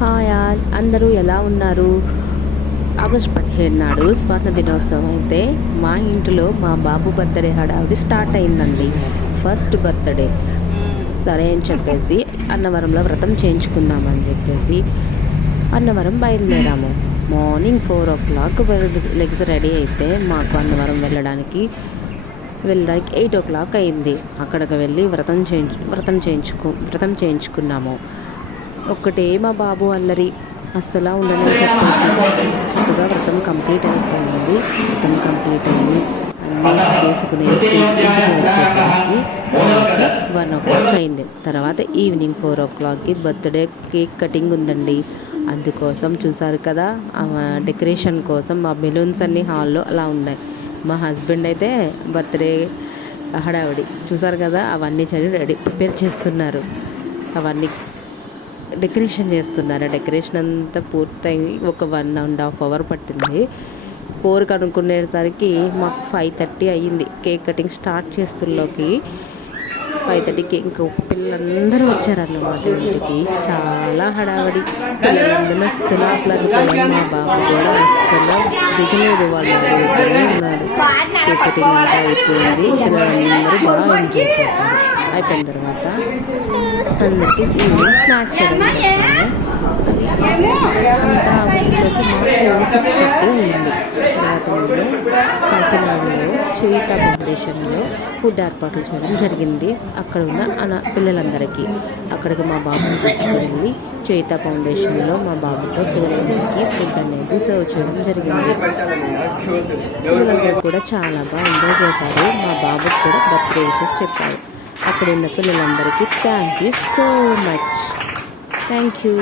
Hi all, అందరూ ఎలా ఉన్నారు? ఆగస్ట్ 15 నాడు స్వాతంత్ర దినోత్సవం అయితే మా ఇంటిలో మా బాబు బర్త్డే హడావిడి స్టార్ట్ అయిందండి. ఫస్ట్ బర్త్డే సరే అని చెప్పేసి అన్నవరంలో వ్రతం చేయించుకుందామని చెప్పేసి అన్నవరం బయలుదేరాము. మార్నింగ్ 4 o'clock లెగ్స్ రెడీ అయితే మాకు అన్నవరం వెళ్ళడానికి 8 o'clock అయింది. అక్కడికి వెళ్ళి వ్రతం చేయించుకున్నాము. ఒక్కటే మా బాబు అల్లరి అస్సలు ఉండదని చెప్పేసి చక్కగా వ్రతం కంప్లీట్ అయిపోయింది. వ్రతం కంప్లీట్ అయ్యి అన్నీ చేసుకుని వచ్చేసరికి 1 o'clock అయింది. తర్వాత ఈవినింగ్ 4 o'clockకి బర్త్డే కేక్ కటింగ్ ఉందండి. అందుకోసం చూసారు కదా, డెకరేషన్ కోసం మా బెలూన్స్ అన్నీ హాల్లో అలా ఉన్నాయి. మా హస్బెండ్ అయితే బర్త్డే హడావిడి చూసారు కదా, అవన్నీ ప్రిపేర్ చేస్తున్నారు. అవన్నీ డెకరేషన్ చేస్తున్నారు. డెకరేషన్ అంతా పూర్తయి ఒక 1.5 hours పట్టింది. 4 అనుకునేసరికి మాకు 5:30 అయ్యింది. కేక్ కటింగ్ స్టార్ట్ చేస్తుల్లోకి 5:30కి ఇంకా పిల్లలందరూ వచ్చారన్నమాట ఇంటికి. చాలా హడావడి. పిల్లలందరూ అస్సలు ఆపలేకపోయారు. మా బాబు కూడా అస్సలు దిగలేదు. వాళ్ళు ఇద్దరే ఉన్నారు. కేక్ కటింగ్ అంతా అయిపోయింది. పిల్లలందరూ బాగా ఎంజాయ్ చేశారు. అయిపోయిన తర్వాత అందరికీ ఈవినింగ్ స్నాక్స్ అరేంజ్ చేస్తాము. అంతా అవుతులోకి మాకు 6:30 అయింది. తర్వాత మేము కాకినాడలో చవిత ఫౌండేషన్లో ఫుడ్ ఏర్పాట్లు చేయడం జరిగింది. అక్కడ ఉన్న పిల్లలందరికీ అక్కడికి మా బాబుని తీసుకువెళ్ళి చవిత ఫౌండేషన్లో మా బాబుతో పిల్లలందరికీ ఫుడ్ అనేది సర్వ్ చేయడం జరిగింది. పిల్లలందరూ కూడా చాలా బాగా ఎంజాయ్ చేశారు. మా బాబుకి కూడా బర్త్డే విషెస్ చెప్పారు. అక్కడ ఉన్న పిల్లలందరికీ thank you so much. Thank you.